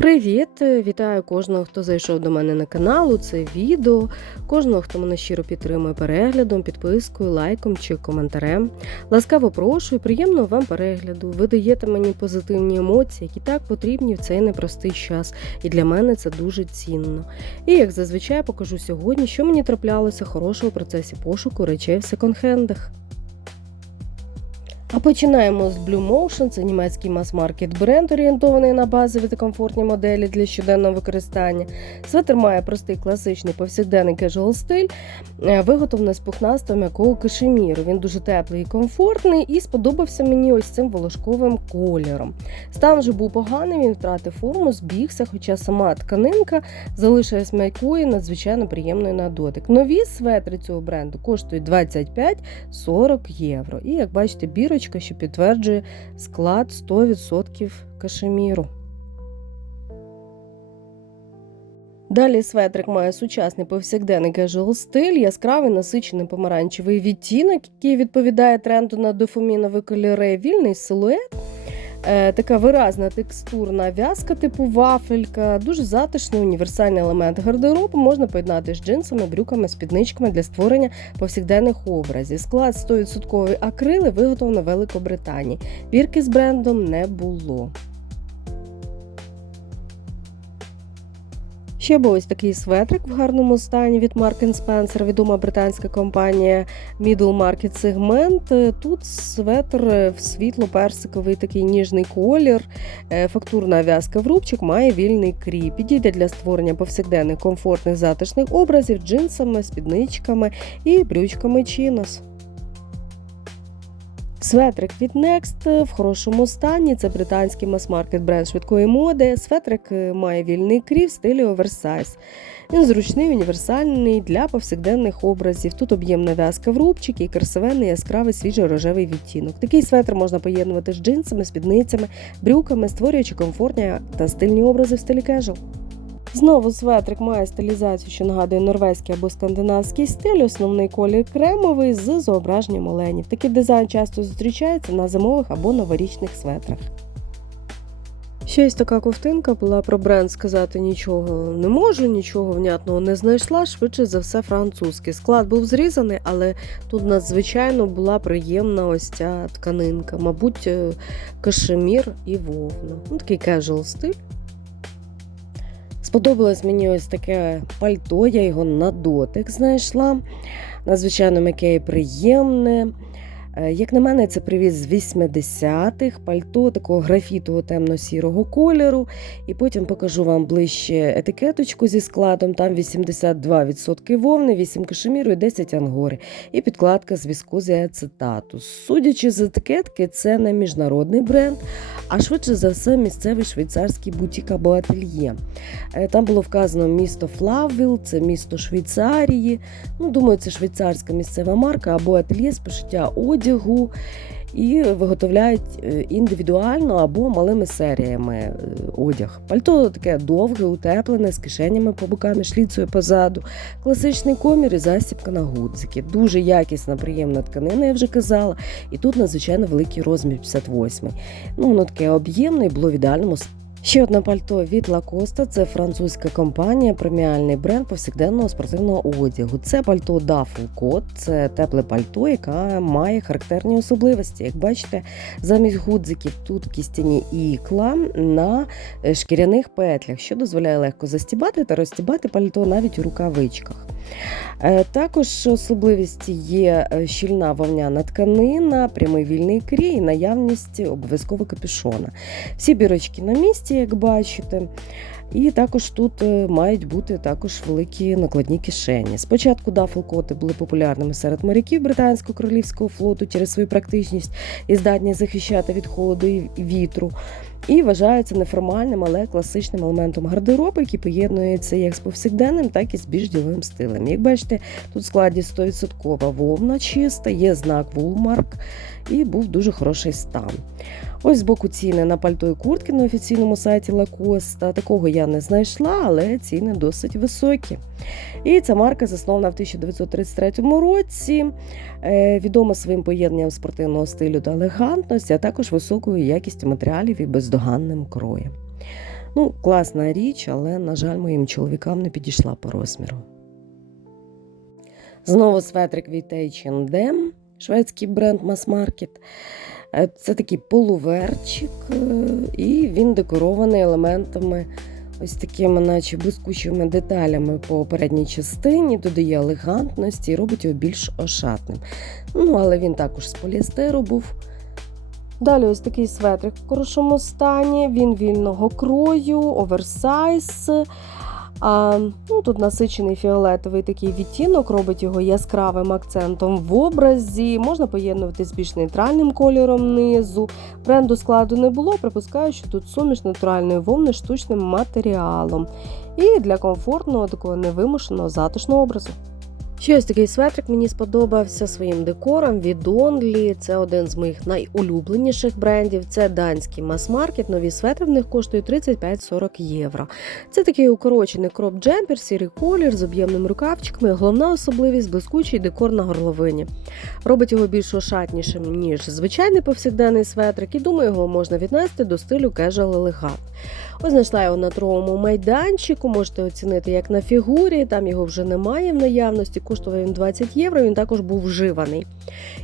Привіт! Вітаю кожного, хто зайшов до мене на канал. у Це відео, кожного, хто мене щиро підтримує переглядом, підпискою, лайком чи коментарем. Ласкаво прошу і приємного вам перегляду. Ви даєте мені позитивні емоції, які так потрібні в цей непростий час, і для мене це дуже цінно. І як зазвичай покажу сьогодні, що мені траплялося хорошого в процесі пошуку речей в секонд-хендах. А починаємо з Blue Motion. Це німецький мас-маркет бренд, орієнтований на базові та комфортні моделі для щоденного використання. Светр має простий класичний повсякденний casual стиль, е, виготовлений з пухнастого м'якого кашеміру. Він дуже теплий і комфортний, і сподобався мені ось цим волошковим кольором. Стан вже був поганий, він втратив форму, збігся, хоча сама тканинка залишилась м'якою, надзвичайно приємною на дотик. Нові светри цього бренду коштують 25-40 євро. І як бачите, бірочка, що підтверджує склад 100% кашеміру. Далі светрик має сучасний повсякденний кежуал стиль, яскравий насичений помаранчевий відтінок, який відповідає тренду на дофамінові кольори, вільний силует. Е, така виразна текстурна в'язка, типу вафелька, дуже затишний універсальний елемент гардеробу. Можна поєднати з джинсами, брюками, спідничками для створення повсякденних образів. Склад 100% акрили виготовлено в Великобританії. Бірки з брендом не було. Ще був ось такий светрик в гарному стані від Mark Spencer, відома британська компанія Middle Market Segment. Тут светр в світло-персиковий такий ніжний колір, е, фактурна в'язка в рубчик, має вільний крій. Підійде для створення повсякденних комфортних затишних образів джинсами, спідничками і брючками чинос. Светрик від Next в хорошому стані. Це британський мас-маркет бренд швидкої моди. Светрик е, має вільний крій в стилі оверсайз. Він зручний, універсальний для повсякденних образів. Тут об'ємна в'язка в рубчики і красивенний яскравий свіжо-рожевий відтінок. Такий светр можна поєднувати з джинсами, спідницями, брюками, створюючи комфортні та стильні образи в стилі кежуал. Знову светрик має стилізацію, що нагадує норвезький або скандинавський стиль, основний колір кремовий з зображенням оленів. Такий дизайн часто зустрічається на зимових або новорічних светрах. Ще ось така ковтинка була про бренд сказати нічого не можу, нічого внятного не знайшла. Швидше за все, французький. Склад був зрізаний, але тут надзвичайно була приємна ось ця тканинка. Мабуть, е, кашемір і вовна. Ну, Такий casual стиль. Сподобалось мені ось таке пальто, я його на дотик знайшла. Надзвичайно м'яке і приємне. Е, Як на мене, це привіз з 80-х пальто такого графітового темно-сірого кольору. І потім покажу вам ближче етикеточку зі складом. Там 82% вовни, 8 кашеміру і 10 ангори. І підкладка з віскози ацетату. Судячи з етикетки, це не міжнародний бренд, а швидше за все місцевий швейцарський бутік або ательє. Е, Там було вказано місто Флаввіл, це місто Швейцарії. Ну, Думаю, це швейцарська місцева марка або ательє з пошиття одягу. І виготовляють е, індивідуально або малими серіями е, одяг. Пальто таке довге, утеплене, з кишенями по бокам і шліцею позаду, класичний комір і застібка на гудзики. Дуже якісна, приємна тканина, я вже казала. І тут надзвичайно великий розмір 58. Ну, воно таке об'ємне і було в ідеальному Ще одне пальто від Lacoste – це французька компанія, преміальний бренд повсякденного спортивного одягу. Це пальто Duffel Coat, це тепле пальто, яке має характерні особливості. Як бачите, замість гудзиків тут кістяні ікла на е, шкіряних петлях, що дозволяє легко застібати та розстібати пальто навіть у рукавичках. Е, Також особливістю є е, щільна вовняна тканина, прямий вільний крій і наявність обов'язково капюшона. Всі бірочки на місці, як бачите. І також тут е, мають бути також великі накладні кишені. Спочатку дафл-коти були популярними серед моряків британського королівського флоту через свою практичність і здатність захищати від холоду і вітру. І вважаються неформальним, але класичним елементом гардеробу, який поєднується як з повсякденним, так і з більш діловим стилем. Як бачите, тут в складі 100% вовна чиста, є знак Woolmark і був дуже хороший стан. Ось з боку ціни на пальто і куртки на офіційному сайті Lacoste. Такого я не знайшла, але ціни досить високі. І ця марка заснована в 1933 році, е, відома своїм поєднанням спортивного стилю та елегантності, а також високою якістю матеріалів і бездоганним кроєм. Ну, класна річ, але, на жаль, моїм чоловікам не підійшла по розміру. Знову светрик від H&M, шведський бренд Mass Market. Е, Це такий полуверчик, е, і він декорований елементами, ось такими, наче блискучими деталями по передній частині, додає елегантності і робить його більш ошатним. Ну, але він також з поліестеру був. Далі ось такий светрик в хорошому стані, він вільного крою, оверсайз. А, ну, Тут насичений фіолетовий такий відтінок, робить його яскравим акцентом в образі. Можна поєднувати з більш нейтральним кольором низу. Бренду складу не було, припускаю, що тут суміш натуральної вовни штучним матеріалом. І для комфортного, такого невимушеного, затишного образу. Ще ось такий светрик мені сподобався своїм декором від Only. Це один з моїх найулюбленіших брендів. Це данський мас-маркет. Нові светри в них коштують 35-40 євро. Це такий укорочений кроп-джемпер, сірий колір з об'ємними рукавчиками. Головна особливість блискучий декор на горловині. Робить його більш ошатнішим, ніж звичайний повсякденний светрик, і думаю, його можна віднести до стилю casual elegant. Ось знайшла його на торговому майданчику, можете оцінити як на фігурі, там його вже немає в наявності, коштував він 20 євро, він також був вживаний.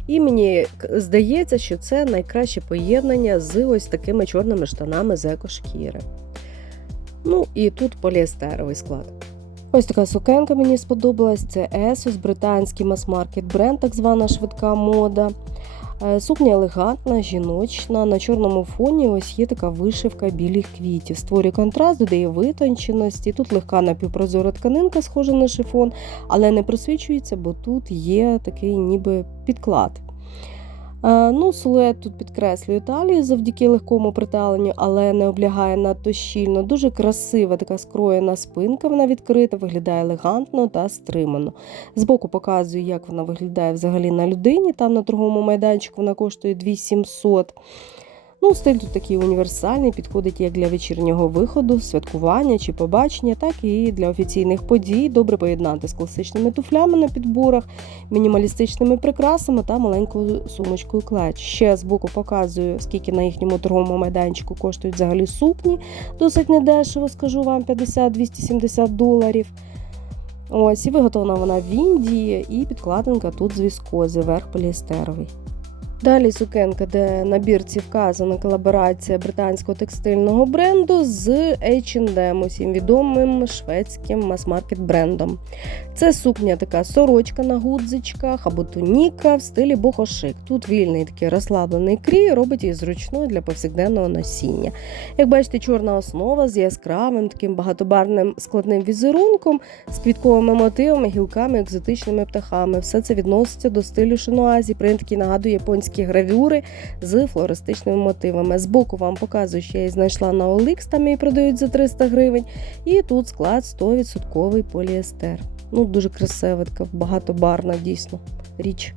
І мені здається, що це найкраще поєднання з ось такими чорними штанами з екошкіри. Ну і тут поліестеровий склад. Ось така сукенка мені сподобалась. Це Esos, британський мас-маркет бренд, так звана швидка мода. Е, Сукня елегантна, жіночна. На чорному фоні ось є така вишивка білих квітів. Створює контраст, додає витонченості. Тут легка напівпрозора тканинка, схожа на шифон, але не просвічується, бо тут є такий ніби підклад. Е, Ну, Силует тут підкреслює талію завдяки легкому приталенню, але не облягає надто щільно. Дуже красива така скроєна спинка, вона відкрита, виглядає елегантно та стримано. Збоку показую, як вона виглядає взагалі на людині. Там на торговому майданчику вона коштує 2700. Ну, Стиль тут такий універсальний, підходить як для вечірнього виходу, святкування чи побачення, так і для офіційних подій. Добре поєднати з класичними туфлями на підборах, мінімалістичними прикрасами та маленькою сумочкою клеч. Ще з боку показую, скільки на їхньому торговому майданчику коштують взагалі сукні. Досить недешево, скажу вам, 50-270 доларів. Ось, і виготовлена вона в Індії, і підкладинка тут з віскози, верх поліестеровий. Далі сукенка, де на бірці вказана колаборація британського текстильного бренду з H&M, усім відомим шведським мас-маркет брендом. Це сукня така сорочка на гудзичках або туніка в стилі бохошик. Тут вільний такий розслаблений крій, робить її зручною для повсякденного носіння. Як бачите, чорна основа з яскравим таким багатобарним складним візерунком, з квітковими мотивами, гілками, екзотичними птахами. Все це відноситься до стилю шинуазі. Принт, який нагадує японські гравюри з флористичними мотивами. Збоку вам показую, що я її знайшла на OLX, там її продають за 300 гривень. І тут склад 100% поліестер. Ну, дуже красива, така багатобарна, дійсно річ.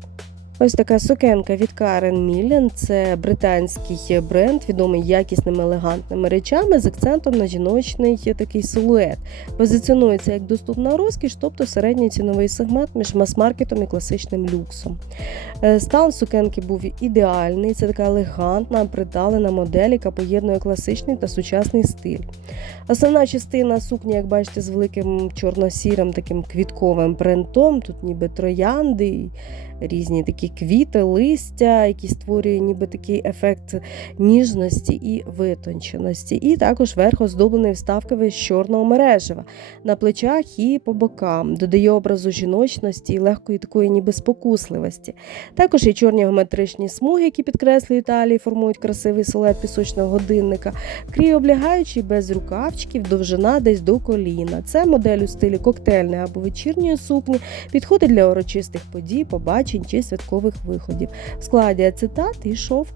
Ось така сукенка від Karen Міллен. Це британський бренд, відомий якісними елегантними речами з акцентом на жіночний такий силует. Позиціонується як доступна розкіш, тобто середній ціновий сегмент між мас-маркетом і класичним люксом. Е, Стан сукенки був ідеальний, це така елегантна, приталена модель, яка поєднує класичний та сучасний стиль. Основна частина сукні, як бачите, з великим чорно-сірим таким квітковим принтом. Тут ніби троянди, різні такі квіти, листя, які створює ніби такий ефект ніжності і витонченості. І також верх оздоблений вставками з чорного мережева на плечах і по бокам, додає образу жіночності і легкої такої ніби спокусливості. Також є чорні геометричні смуги, які підкреслюють талії, формують красивий силует пісочного годинника, крій облягаючий без рукавчиків, довжина десь до коліна. Це модель у стилі коктейльної або вечірньої сукні, підходить для урочистих подій, побачень чи святкових виходів. В складі ацетат і шовк.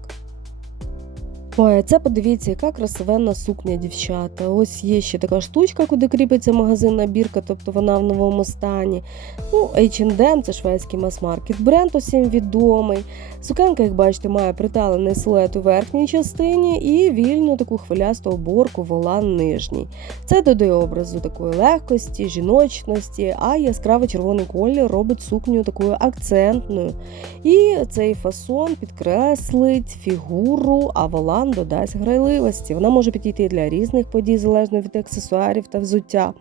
Ой, це подивіться, яка красивенна сукня, дівчата. Ось є ще така штучка, куди кріпиться магазинна бірка, тобто вона в новому стані. Ну, H&M, це шведський мас-маркет бренд, усім відомий. Сукенка, як бачите, має приталений силует у верхній частині і вільну таку хвилясту оборку волан нижній. Це додає образу такої легкості, жіночності, а яскравий червоний колір робить сукню такою акцентною. І цей фасон підкреслить фігуру, а волан елеган додасть грайливості. Вона може підійти для різних подій, залежно від аксесуарів та взуття.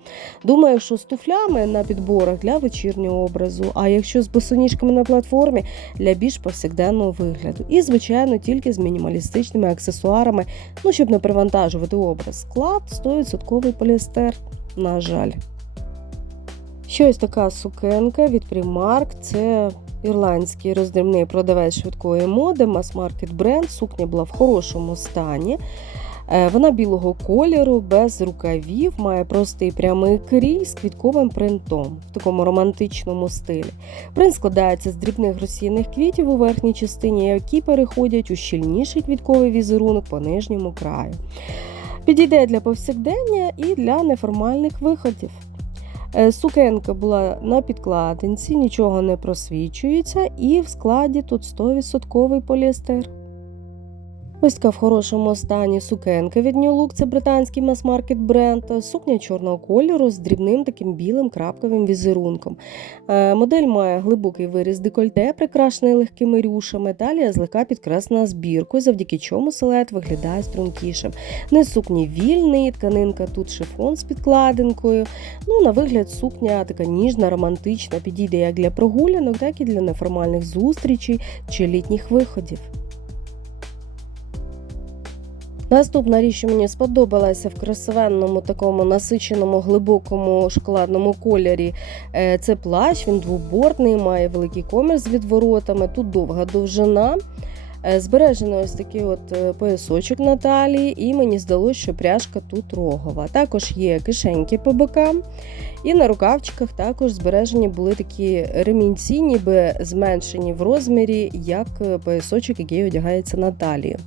Думаю, що з туфлями на підборах для вечірнього образу, а якщо з босоніжками на платформі для більш повсякденного вигляду. І, звичайно, тільки з мінімалістичними аксесуарами, ну щоб не привантажувати образ. Склад 100% поліестер, на жаль. Щось така сукенка від Primark. Це ірландський роздрібний продавець швидкої моди, мас-маркет бренд. Сукня була в хорошому стані. Е, Вона білого кольору, без рукавів, має простий прямий крій з квітковим принтом в такому романтичному стилі. Принт складається з дрібних розсіяних квітів у верхній частині, які переходять у щільніший квітковий візерунок по нижньому краю. Підійде для повсякдення і для неформальних виходів. Е, Сукенка була на підкладинці, нічого не просвічується, і в складі тут 100% поліестер. Ось така в хорошому стані сукенка від New Look, це британський мас-маркет бренд. Сукня чорного кольору з дрібним таким білим крапковим візерунком. Е, Модель має глибокий виріз декольте, прикрашений легкими рюшами. Талія злегка підкреслена збіркою, завдяки чому силует виглядає стрункішим. Низ сукні вільний, тканинка тут шифон з підкладинкою. Ну, на вигляд, сукня така ніжна, романтична, підійде як для прогулянок, так і для неформальних зустрічей чи літніх виходів. Наступна річ, що мені сподобалася в красивенному такому насиченому глибокому шоколадному кольорі. е, Це плащ, він двобортний, має великий комір з відворотами. Тут довга довжина. Е, Збережений ось такий от е, поясочок на талії, і мені здалося, що пряжка тут рогова. Також є кишеньки по бокам. І на рукавчиках також збережені були такі ремінці, ніби зменшені в розмірі, як поясочок, який одягається на талію.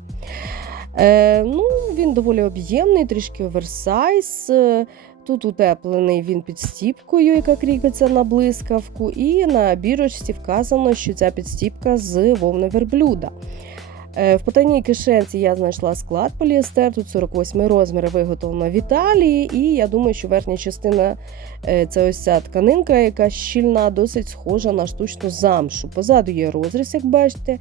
Е, ну, Він доволі об'ємний, трішки оверсайз. Е, Тут утеплений він під стіпкою, яка кріпиться на блискавку, і на бірочці вказано, що ця підстіпка з вовни верблюда. Е, В потайній кишенці я знайшла склад поліестер, тут 48 розмір виготовлено в Італії, і я думаю, що верхня частина е, це ось ця тканинка, яка щільна, досить схожа на штучну замшу. Позаду є розріз, як бачите.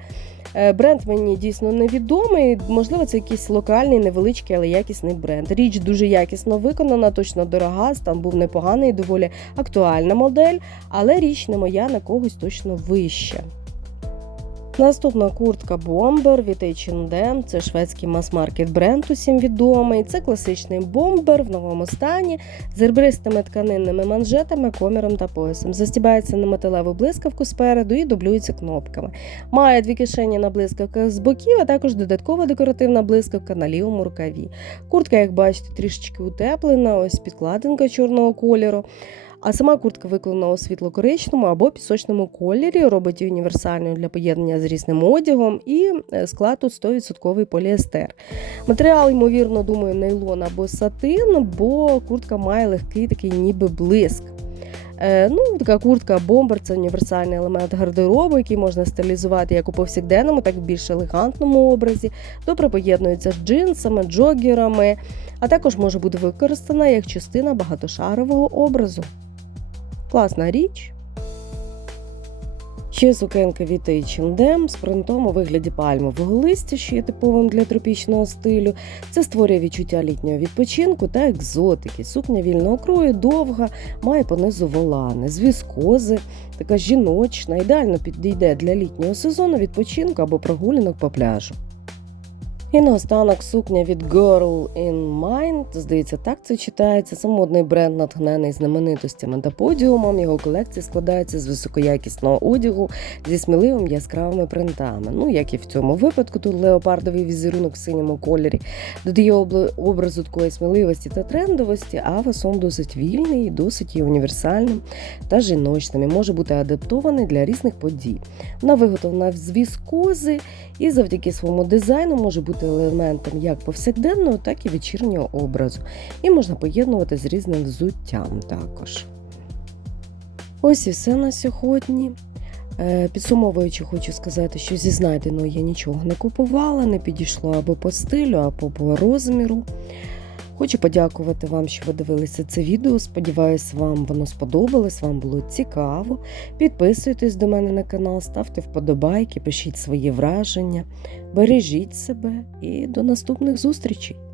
Е, Бренд мені дійсно невідомий. Можливо, це якийсь локальний, невеличкий, але якісний бренд. Річ дуже якісно виконана, точно дорога. Там був непоганий, доволі актуальна модель, але річ не моя на когось точно вища. Наступна куртка Бомбер від H&M, це шведський мас-маркет бренд, усім відомий. Це класичний бомбер в новому стані з ребристими тканинними манжетами, коміром та поясом. Застібається на металеву блискавку спереду і дублюється кнопками. Має дві кишені на блискавках з боків, а також додаткова декоративна блискавка на лівому рукаві. Куртка, як бачите, трішечки утеплена, ось підкладинка чорного кольору. А сама куртка виконана у світло-коричному або пісочному кольорі, робить її універсальною для поєднання з різним одягом, і е, склад тут 100% поліестер. Матеріал, ймовірно, думаю, нейлон або сатин, бо куртка має легкий такий ніби блиск. Е, ну, Така куртка бомбер це універсальний елемент гардеробу, який можна стилізувати як у повсякденному, так і в більш елегантному образі. Добре поєднується з джинсами, джогерами, а також може бути використана як частина багатошарового образу. Класна річ. Ще сукенка від H&M з принтом у вигляді пальмового листя, що є типовим для тропічного стилю. Це створює відчуття літнього відпочинку та екзотики. Сукня вільного крою довга, має понизу волани, з віскози, така жіночна, ідеально підійде для літнього сезону відпочинку або прогулянок по пляжу. І наостанок сукня від Girl in Mind. Здається, так це читається. Це модний бренд, натхнений знаменитостями та подіумом. Його колекція складається з високоякісного одягу зі сміливими яскравими принтами. Ну, як і в цьому випадку, тут леопардовий візерунок в синьому кольорі додає образу такої сміливості та трендовості, а фасон досить вільний, досить є універсальним та жіночним і може бути адаптований для різних подій. Вона виготовлена з віскози і завдяки своєму дизайну може бути елементом як повсякденного, так і вечірнього образу. І можна поєднувати з різним взуттям також. Ось і все на сьогодні. Е, Підсумовуючи, хочу сказати, що зі знайденого я нічого не купувала, не підійшло або по стилю, або по розміру. Хочу подякувати вам, що ви дивилися це відео. Сподіваюсь, вам воно сподобалось, вам було цікаво. Підписуйтесь до мене на канал, ставте вподобайки, пишіть свої враження, бережіть себе і до наступних зустрічей!